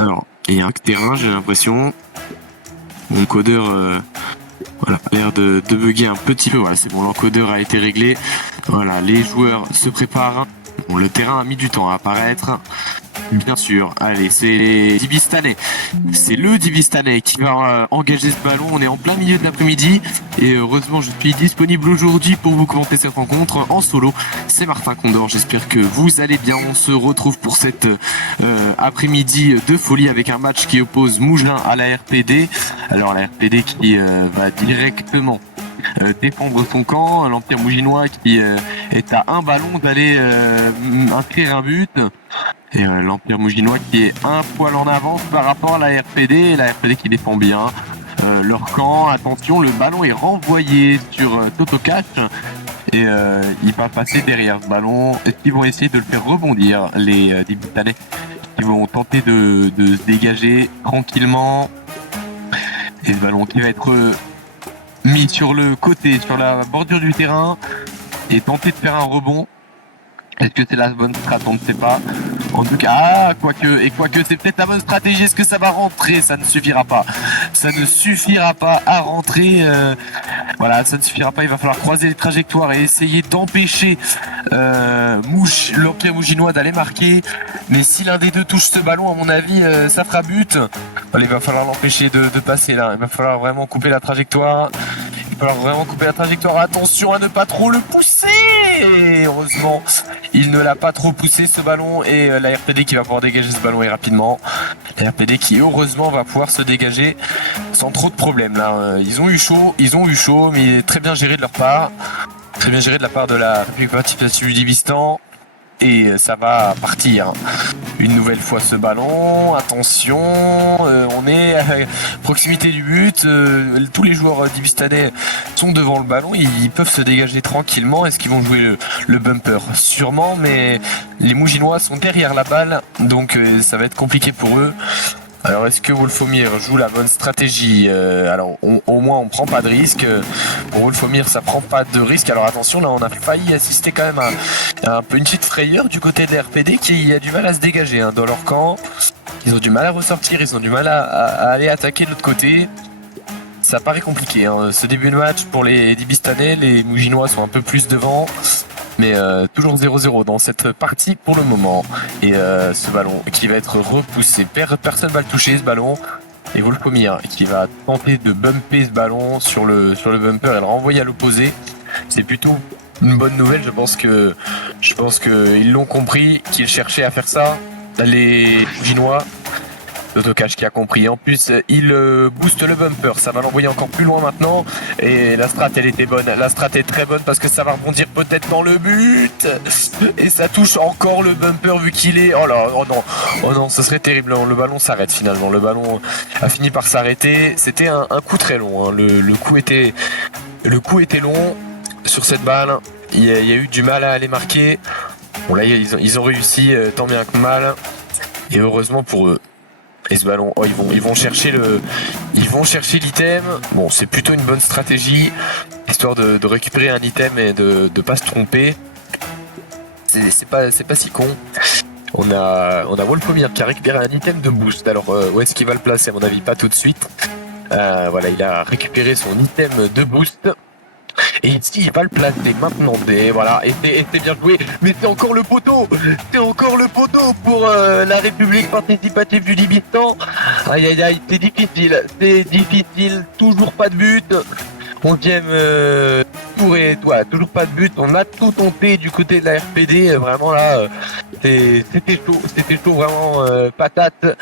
Alors, il y a un terrain, j'ai l'impression. Mon codeur voilà, a l'air de bugger un petit peu. Voilà, c'est bon, l'encodeur a été réglé. Voilà, les joueurs se préparent. Bon, le terrain a mis du temps à apparaître. Bien sûr, allez, c'est Dibistanais. C'est le Dibistanais qui va engager ce ballon. On est en plein milieu de l'après-midi et heureusement je suis disponible aujourd'hui pour vous commenter cette rencontre en solo. C'est Martin Condor, j'espère que vous allez bien. On se retrouve pour cette après-midi de folie avec un match qui oppose Mougins à la RPD. Alors la RPD qui va directement défendre son camp, l'Empire Mouginois qui est à un ballon d'aller inscrire un but. Et l'Empire Mouginois qui est un poil en avance par rapport à la RPD, la RPD qui défend bien leur camp. Attention, le ballon est renvoyé sur Totokac et il va passer derrière ce ballon. Est-ce qu'ils vont essayer de le faire rebondir, les Dibistanais, qui vont tenter de se dégager tranquillement. Et le ballon qui va être mis sur le côté, sur la bordure du terrain et tenter de faire un rebond. Est-ce que c'est la bonne strat? On ne sait pas. En tout cas, quoique c'est peut-être la bonne stratégie. Est-ce que ça va rentrer? Ça ne suffira pas. Ça ne suffira pas à rentrer. Voilà, ça ne suffira pas. Il va falloir croiser les trajectoires et essayer d'empêcher l'Empire Mouginois d'aller marquer. Mais si l'un des deux touche ce ballon, à mon avis, ça fera but. Voilà, il va falloir l'empêcher de passer là. Il va falloir vraiment couper la trajectoire. Attention à ne pas trop le pousser. Et heureusement, il ne l'a pas trop poussé ce ballon. Et la RPD qui va pouvoir dégager ce ballon et rapidement. La RPD qui heureusement va pouvoir se dégager sans trop de problèmes là. Ils ont eu chaud, mais très bien géré de leur part. Très bien géré de la part de la République participative du Dibistan. Et ça va partir une nouvelle fois ce ballon. Attention, on est à proximité du but. Tous les joueurs dibistanais sont devant le ballon. Ils peuvent se dégager tranquillement. Est-ce qu'ils vont jouer le bumper? Sûrement, mais les Mouginois sont derrière la balle. Donc ça va être compliqué pour eux. Alors est-ce que Wolfomir joue la bonne stratégie? Alors au moins on prend pas de risque. Pour Wolfomir ça prend pas de risque. Alors attention, là on a failli assister quand même à un peu une petite frayeur du côté de la RPD qui a du mal à se dégager dans leur camp. Ils ont du mal à ressortir, ils ont du mal à aller attaquer de l'autre côté. Ça paraît compliqué ce début de match pour les Dibistanais. Les Mouginois sont un peu plus devant. Mais toujours 0-0 dans cette partie pour le moment. Et ce ballon qui va être repoussé. Personne va le toucher ce ballon. Et Volkomir qui va tenter de bumper ce ballon sur le bumper et le renvoyer à l'opposé. C'est plutôt une bonne nouvelle. Je pense que ils l'ont compris, qu'ils cherchaient à faire ça. Les Chinois. Totokac qui a compris. En plus, il booste le bumper. Ça va l'envoyer encore plus loin maintenant. Et la strat, elle était bonne. La strat est très bonne parce que ça va rebondir peut-être dans le but. Et ça touche encore le bumper vu qu'il est... Oh non, ce serait terrible. Le ballon s'arrête finalement. Le ballon a fini par s'arrêter. C'était un coup très long. Le coup était long sur cette balle. Il y a eu du mal à aller marquer. Bon là, ils ont réussi tant bien que mal. Et heureusement pour eux. Et ce ballon, ils vont chercher l'item. Bon, c'est plutôt une bonne stratégie, histoire de récupérer un item et de pas se tromper. C'est pas si con. On a Wolfomir qui a récupéré un item de boost. Alors où est-ce qu'il va le placer? À mon avis, pas tout de suite. Voilà, il a récupéré son item de boost. Et ici il va le placer maintenant. Voilà, et c'est bien joué. Mais c'est encore le poteau. Pour la République participative du Dibistan. Aïe, c'est difficile. Toujours pas de but. 11e tour et voilà, toujours pas de but. On a tout tenté du côté de la RPD. Vraiment là, c'était chaud vraiment patate.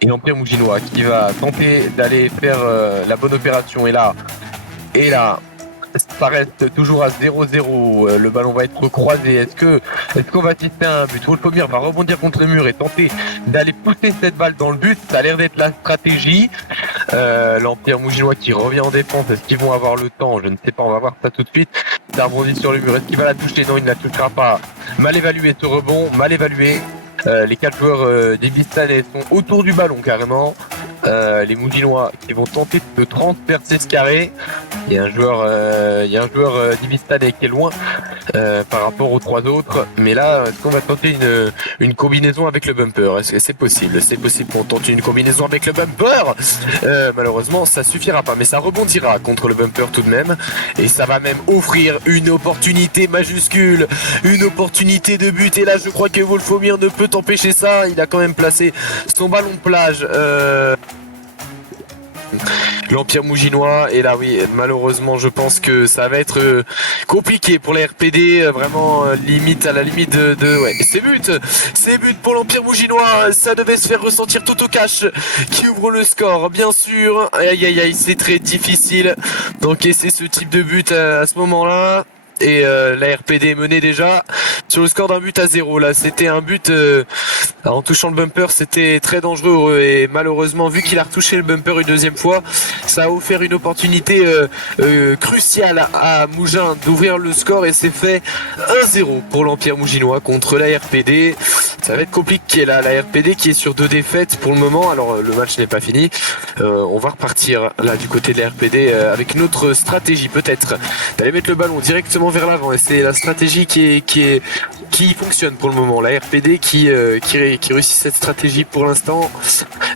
Et l'Empire Mouginois qui va tenter d'aller faire la bonne opération. Et là, ça reste toujours à 0-0. Le ballon va être croisé. Est-ce qu'on va assister à un but? Wolfomir va rebondir contre le mur et tenter d'aller pousser cette balle dans le but. Ça a l'air d'être la stratégie. L'Empire Mouginois qui revient en défense. Est-ce qu'ils vont avoir le temps? Je ne sais pas. On va voir ça tout de suite. Ça rebondit sur le mur. Est-ce qu'il va la toucher? Non, il ne la touchera pas. Mal évalué ce rebond. Mal évalué. Les 4 joueurs des Bistanais sont autour du ballon carrément. Les Mouginois qui vont tenter de transpercer ce carré. Il y a un joueur, Divistanais qui est loin par rapport aux trois autres. Mais là, est-ce qu'on va tenter une combinaison avec le bumper? Est-ce que c'est possible? C'est possible qu'on tente une combinaison avec le bumper. Malheureusement, ça suffira pas. Mais ça rebondira contre le bumper tout de même. Et ça va même offrir une opportunité majuscule. Une opportunité de but. Et là, je crois que Wolfomir ne peut empêcher ça. Il a quand même placé son ballon de plage. L'Empire Mouginois, et là oui, malheureusement je pense que ça va être compliqué pour les RPD, vraiment limite à la limite de ouais. C'est but pour l'Empire Mouginois, ça devait se faire ressentir tout au cash qui ouvre le score, bien sûr. Aïe aïe aïe, c'est très difficile d'encaisser ce type de but à ce moment-là. Et la RPD menait déjà sur le score d'un but à 0. Là, c'était un but en touchant le bumper, c'était très dangereux. Et malheureusement, vu qu'il a retouché le bumper une deuxième fois, ça a offert une opportunité cruciale à Mougins d'ouvrir le score. Et c'est fait 1-0 pour l'Empire Mouginois contre la RPD. Ça va être compliqué là, la RPD qui est sur 2 défaites pour le moment. Alors le match n'est pas fini. On va repartir là du côté de la RPD avec notre stratégie peut-être d'aller mettre le ballon directement vers l'avant. Et c'est la stratégie qui fonctionne pour le moment. La RPD qui réussit cette stratégie pour l'instant.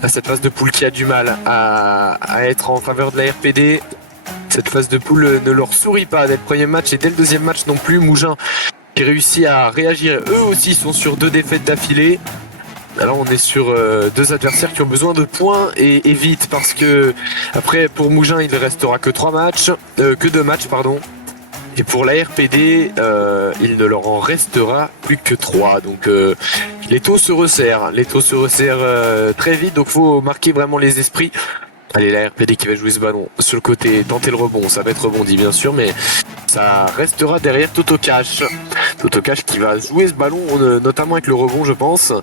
À cette phase de poule qui a du mal à être en faveur de la RPD. Cette phase de poule ne leur sourit pas dès le premier match et dès le deuxième match non plus. Mougins qui réussit à réagir. Eux aussi sont sur 2 défaites d'affilée. Alors on est sur 2 adversaires qui ont besoin de points et vite parce que après pour Mougins il ne restera que 2 matchs pardon. Et pour la RPD il ne leur en restera plus que 3. Donc les taux se resserrent très vite, donc faut marquer vraiment les esprits. Allez, la RPD qui va jouer ce ballon sur le côté, tenter le rebond, ça va être rebondi bien sûr, mais ça restera derrière Totocash. Totocash qui va jouer ce ballon, notamment avec le rebond je pense.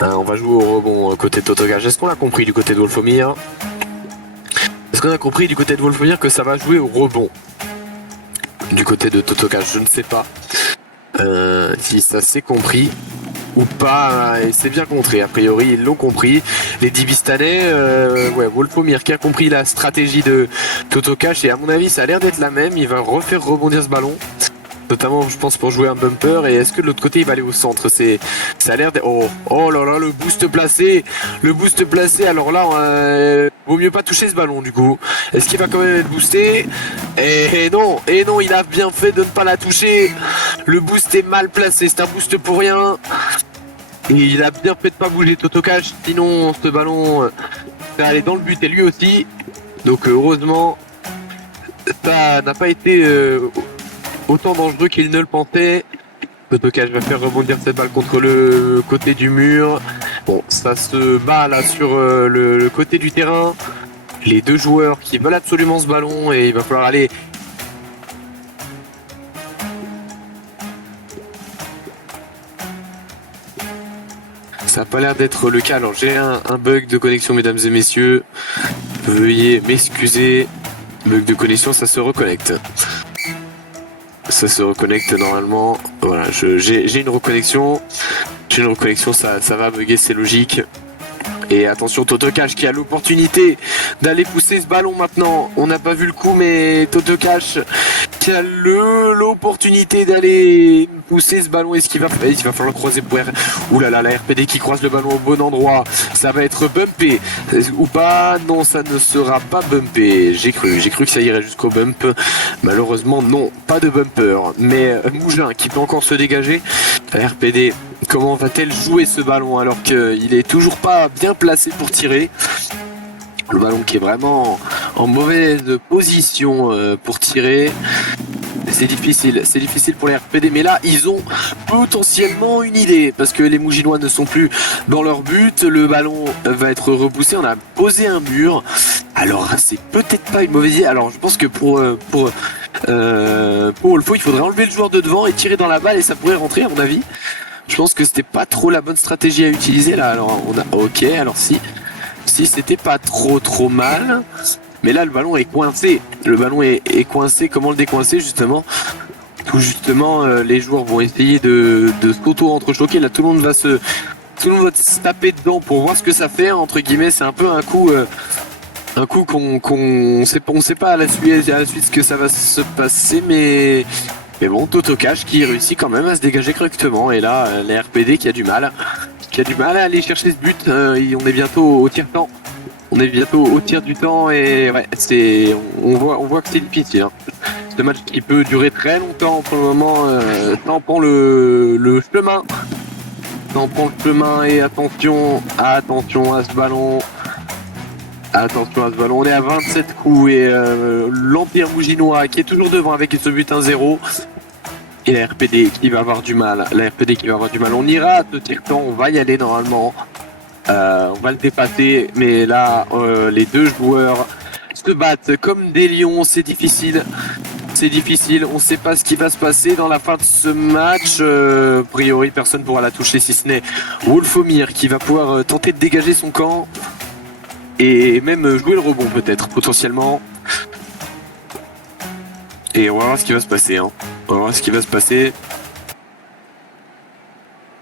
On va jouer au rebond côté Totocash. Est-ce qu'on l'a compris du côté de Wolfomir? Est-ce qu'on a compris du côté de Wolfomir que ça va jouer au rebond du côté de Totocash? Je ne sais pas si ça s'est compris ou pas, et c'est bien contré, a priori ils l'ont compris, les Divistanais, Wolfomir qui a compris la stratégie de Totocash, et à mon avis ça a l'air d'être la même, il va refaire rebondir ce ballon, notamment je pense pour jouer un bumper, et est-ce que de l'autre côté il va aller au centre? Ça a l'air d'être... Oh là là, le boost placé, alors là, vaut mieux pas toucher ce ballon du coup. Est-ce qu'il va quand même être boosté? Et non, il a bien fait de ne pas la toucher. Le boost est mal placé, c'est un boost pour rien. Et il a bien fait de pas bouger Totocash, sinon ce ballon va aller dans le but et lui aussi. Donc heureusement, ça n'a pas été autant dangereux qu'il ne le pensait. Totocash va faire rebondir cette balle contre le côté du mur. Bon, ça se bat là sur le côté du terrain. Les 2 joueurs qui veulent absolument ce ballon et il va falloir aller... Ça n'a pas l'air d'être le cas. Alors j'ai un bug de connexion mesdames et messieurs. Veuillez m'excuser. Bug de connexion, ça se reconnecte. Ça se reconnecte normalement. Voilà, j'ai une reconnexion. Ça va bugger, c'est logique. Et attention, Totocash qui a l'opportunité d'aller pousser ce ballon maintenant. On n'a pas vu le coup, mais Totocash qui a l'opportunité d'aller pousser ce ballon. Est-ce qu'il va falloir croiser pour Ouh là là, la RPD qui croise le ballon au bon endroit. Ça va être bumpé ou pas? Non, ça ne sera pas bumpé. J'ai cru que ça irait jusqu'au bump. Malheureusement, non, pas de bumper. Mais Mougins qui peut encore se dégager. La RPD, comment va-t-elle jouer ce ballon alors qu'il est toujours pas bien placé pour tirer? Le ballon qui est vraiment en mauvaise position pour tirer. C'est difficile pour les RPD, mais là ils ont potentiellement une idée parce que les Mouginois ne sont plus dans leur but. Le ballon va être repoussé. On a posé un mur. Alors c'est peut-être pas une mauvaise idée. Alors je pense que pour Wolfo, il faudrait enlever le joueur de devant et tirer dans la balle et ça pourrait rentrer à mon avis. Je pense que c'était pas trop la bonne stratégie à utiliser là. Alors on a alors si c'était pas trop mal. Mais là le ballon est coincé. Le ballon est coincé. Comment le décoincer justement? Tout justement les joueurs vont essayer de s'auto-entrechoquer. Là tout le monde va se taper dedans pour voir ce que ça fait. Entre guillemets, c'est un peu un coup Un coup on sait pas à la suite ce que ça va se passer, mais bon, Totocache qui réussit quand même à se dégager correctement. Et là, la RPD qui a du mal à aller chercher ce but. On est bientôt au tir-temps. On est bientôt au tir du temps et ouais, on voit que c'est difficile. Hein. Ce match qui peut durer très longtemps pour le moment. Tant prend le chemin. Tant prend le chemin et attention à ce ballon. Attention à ce ballon, on est à 27 coups et l'Empire Mouginois qui est toujours devant avec ce but 1-0. Et la RPD qui va avoir du mal. On ira de tir-temps, on va y aller normalement. On va le dépasser, mais là, les deux joueurs se battent comme des lions, c'est difficile. On ne sait pas ce qui va se passer dans la fin de ce match. A priori, personne ne pourra la toucher si ce n'est Wolfomir qui va pouvoir tenter de dégager son camp. Et même jouer le rebond peut-être, potentiellement. Et on va voir ce qui va se passer. Hein. On va voir ce qui va se passer.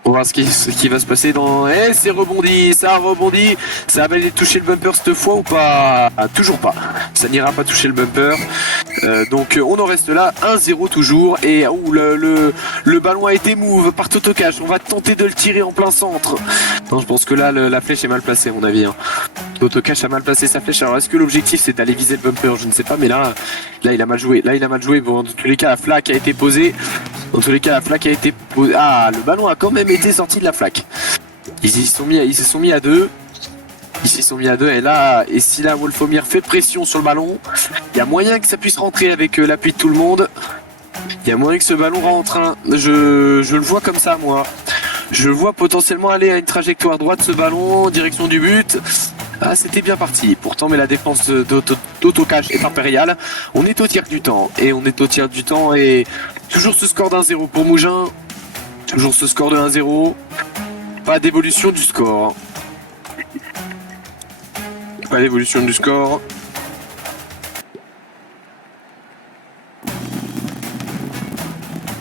On va voir ce qui va se passer dans... Eh, c'est rebondi, ça a rebondi. Ça va aller toucher le bumper cette fois ou pas? Toujours pas. Ça n'ira pas toucher le bumper. Donc on en reste là, 1-0 toujours. Et le ballon a été move par Totocache. On va tenter de le tirer en plein centre. Non, je pense que là, la flèche est mal placée à mon avis. Hein. Totocache a mal placé sa flèche. Alors est-ce que l'objectif c'est d'aller viser le bumper? Je ne sais pas, mais là il a mal joué. Bon, dans tous les cas, la flaque a été posée. Ah, le ballon a quand même été sorti de la flaque. Ils se sont mis à deux. Et si là Wolfomir fait pression sur le ballon, il y a moyen que ça puisse rentrer avec l'appui de tout le monde. Il y a moyen que ce ballon rentre. Hein. Je le vois comme ça, moi. Je le vois potentiellement aller à une trajectoire droite ce ballon en direction du but. Ah, c'était bien parti. Pourtant, mais la défense d'Autocache est impériale. On est au tir du temps. Et toujours ce score d'1-0 pour Mougins. Toujours ce score de 1-0. Pas d'évolution du score.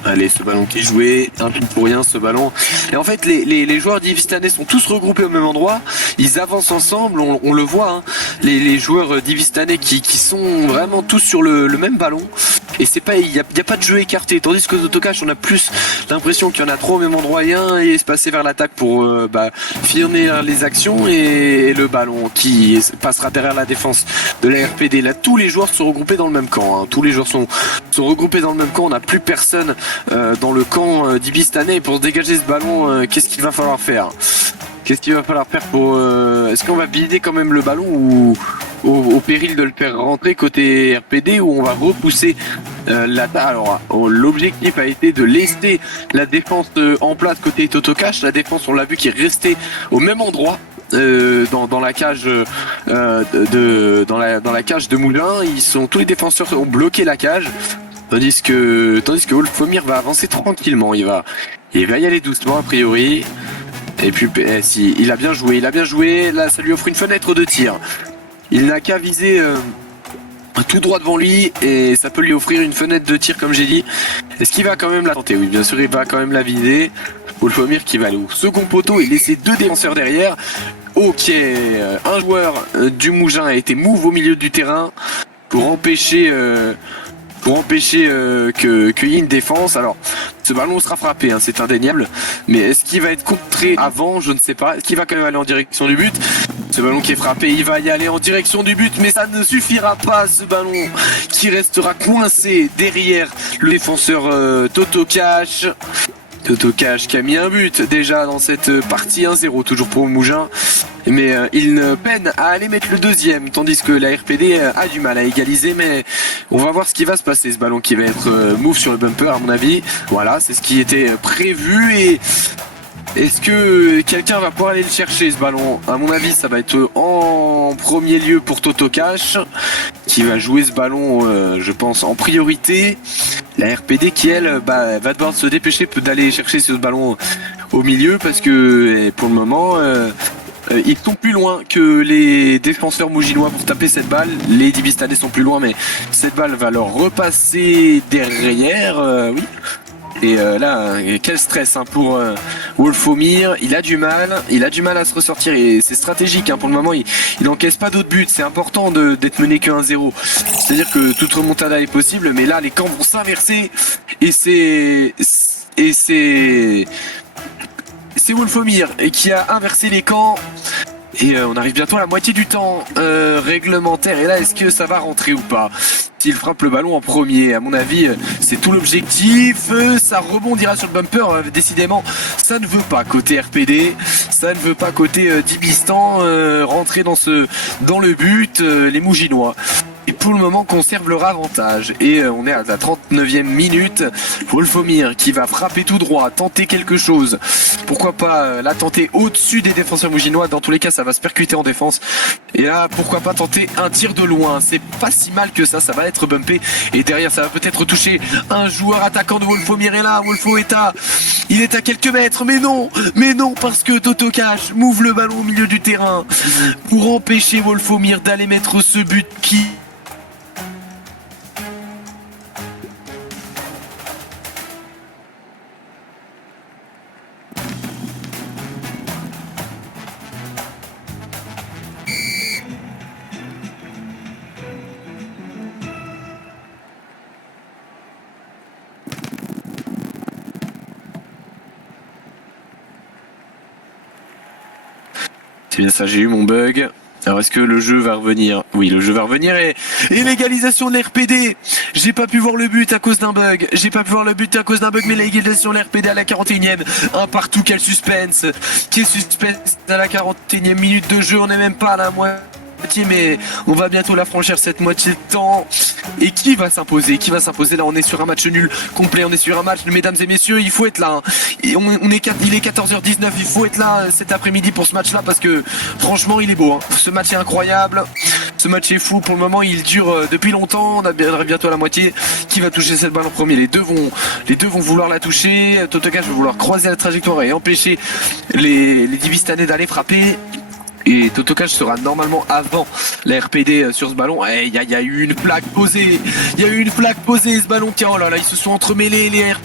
Allez, ce ballon qui est joué, un but pour rien ce ballon. Et en fait, les joueurs d'Ivistané sont tous regroupés au même endroit. Ils avancent ensemble, on le voit. Hein. Les joueurs d'Ivistané qui sont vraiment tous sur le même ballon. Et il n'y a pas de jeu écarté. Tandis que Totocache, on a plus l'impression qu'il y en a trop au même endroit et et se passer vers l'attaque pour finir les actions et le ballon qui passera derrière la défense de la RPD. Là, tous les joueurs sont regroupés dans le même camp. Hein. Tous les joueurs sont regroupés dans le même camp. On n'a plus personne dans le camp d'Ivistané. Pour se dégager ce ballon, qu'est-ce qu'il va falloir faire pour... Est-ce qu'on va vider quand même le ballon ou au péril de le faire rentrer côté RPD ou on va repousser l'attaque? Alors l'objectif a été de laisser la défense en place côté Totocache. La défense, on l'a vu, qui est restée au même endroit. Dans la cage dans la cage de Moulins, tous les défenseurs ont bloqué la cage. Tandis que Wolfomir va avancer tranquillement. Il va y aller doucement a priori. Et puis si il a bien joué. Là, ça lui offre une fenêtre de tir. Il n'a qu'à viser tout droit devant lui et ça peut lui offrir une fenêtre de tir comme j'ai dit. Est-ce qu'il va quand même la tenter? Oui, bien sûr, il va quand même la viser. Wolfomir qui va aller au second poteau et laisser deux défenseurs derrière. Ok, un joueur du Mougins a été move au milieu du terrain pour empêcher qu'il y ait une défense. Alors, ce ballon sera frappé, hein, c'est indéniable. Mais est-ce qu'il va être contré avant? Je ne sais pas. Est-ce qu'il va quand même aller en direction du but? Ce ballon qui est frappé, il va y aller en direction du but, mais ça ne suffira pas. Ce ballon qui restera coincé derrière le défenseur Totocache. Totocache qui a mis un but déjà dans cette partie 1-0, toujours pour Mougins. Mais il peine à aller mettre le deuxième, tandis que la RPD a du mal à égaliser. Mais on va voir ce qui va se passer. Ce ballon qui va être move sur le bumper à mon avis. Voilà, c'est ce qui était prévu. Et est-ce que quelqu'un va pouvoir aller le chercher, ce ballon? À mon avis, ça va être en premier lieu pour Totocache, qui va jouer ce ballon, je pense, en priorité. La RPD qui, elle, va devoir se dépêcher d'aller chercher ce ballon au milieu, parce que pour le moment... ils sont plus loin que les défenseurs mouginois pour taper cette balle. Les Divistanais sont plus loin, mais cette balle va leur repasser derrière. Oui. Et là, quel stress hein, pour Wolfomir. Il a du mal à se ressortir et c'est stratégique. Hein, pour le moment, il encaisse pas d'autres buts. C'est important d'être mené que 1-0. C'est-à-dire que toute remontada est possible, mais là, les camps vont s'inverser et c'est Wolfomir qui a inversé les camps. Et on arrive bientôt à la moitié du temps réglementaire. Et là, est-ce que ça va rentrer ou pas? S'il frappe le ballon en premier, à mon avis, c'est tout l'objectif. Ça rebondira sur le bumper. Décidément, ça ne veut pas côté RPD. Ça ne veut pas côté Dibistan rentrer dans le but. Les Mouginois. Et pour le moment, conserve leur avantage. Et on est à la 39e minute. Wolfomir qui va frapper tout droit, tenter quelque chose. Pourquoi pas la tenter au-dessus des défenseurs mouginois. Dans tous les cas, ça va se percuter en défense. Et là, pourquoi pas tenter un tir de loin. C'est pas si mal que ça va être bumpé. Et derrière, ça va peut-être toucher un joueur attaquant de Wolfomir. Et là, Wolfo il est à quelques mètres. Mais non, parce que Totokash move le ballon au milieu du terrain pour empêcher Wolfomir d'aller mettre ce but qui... C'est bien ça, j'ai eu mon bug. Alors est-ce que le jeu va revenir? Oui, le jeu va revenir et l'égalisation de l'RPD. J'ai pas pu voir le but à cause d'un bug. Mais l'égalisation de l'RPD à la 41e. Un partout, quel suspense. Quel suspense à la 41e minute de jeu. On n'est même pas à la moitié, mais on va bientôt la franchir cette moitié de temps. Et qui va s'imposer? Là, on est sur un match nul complet. On est sur un match, mesdames et messieurs, il faut être là. Hein. Et il est 14h19, il faut être là cet après-midi pour ce match-là parce que franchement, il est beau. Hein. Ce match est incroyable. Ce match est fou. Pour le moment, il dure depuis longtemps. On arrive bientôt à la moitié. Qui va toucher cette balle en premier? Les deux vont vouloir la toucher. Totokash va vouloir croiser la trajectoire et empêcher les Divistanais d'aller frapper. Et Totokash sera normalement avant la RPD sur ce ballon. Il y a eu une plaque posée. Ce ballon. Tiens, oh là là, ils se sont entremêlés. Les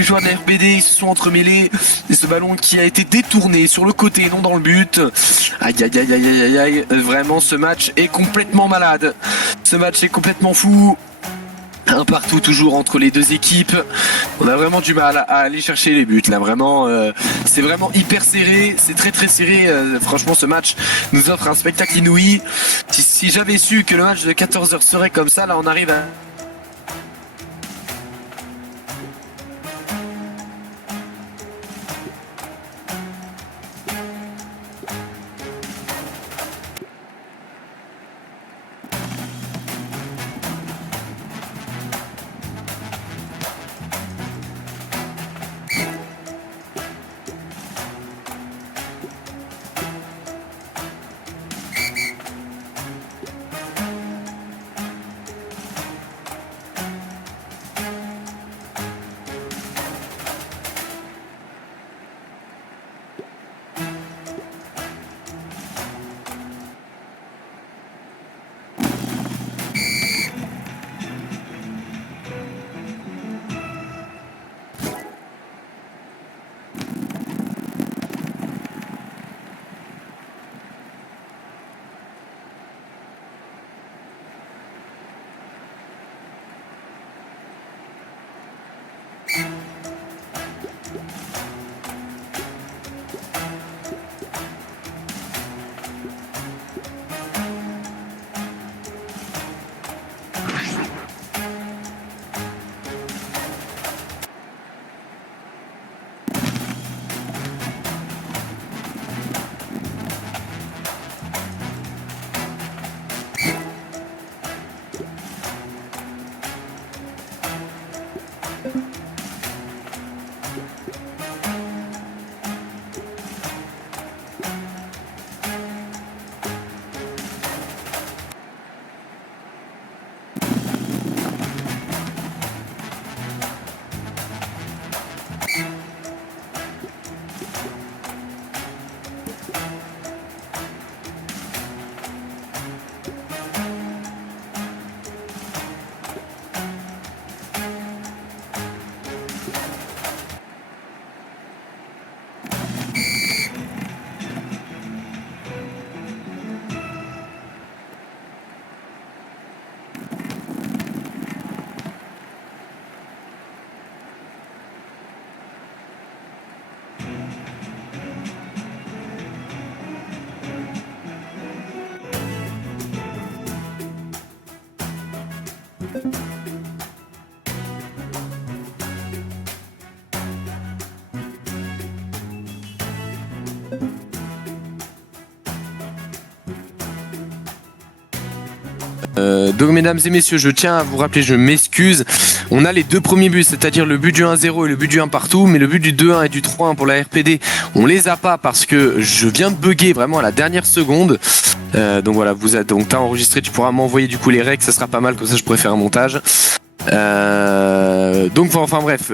joueurs de la RPD, ils se sont entremêlés. Et ce ballon qui a été détourné sur le côté, non dans le but. Aïe. Vraiment, ce match est complètement malade. Ce match est complètement fou. Un partout toujours entre les deux équipes. On a vraiment du mal à aller chercher les buts là, vraiment c'est vraiment hyper serré, c'est très serré. Franchement, ce match nous offre un spectacle inouï. Si j'avais su que le match de 14h serait comme ça, là on arrive à Donc mesdames et messieurs, je tiens à vous rappeler, je m'excuse, on a les deux premiers buts, c'est-à-dire le but du 1-0 et le but du 1 partout, mais le but du 2-1 et du 3-1 pour la RPD, on les a pas parce que je viens de bugger vraiment à la dernière seconde. Donc voilà, donc t'as enregistré, tu pourras m'envoyer du coup les règles, ça sera pas mal, comme ça je pourrais faire un montage. Donc enfin bref,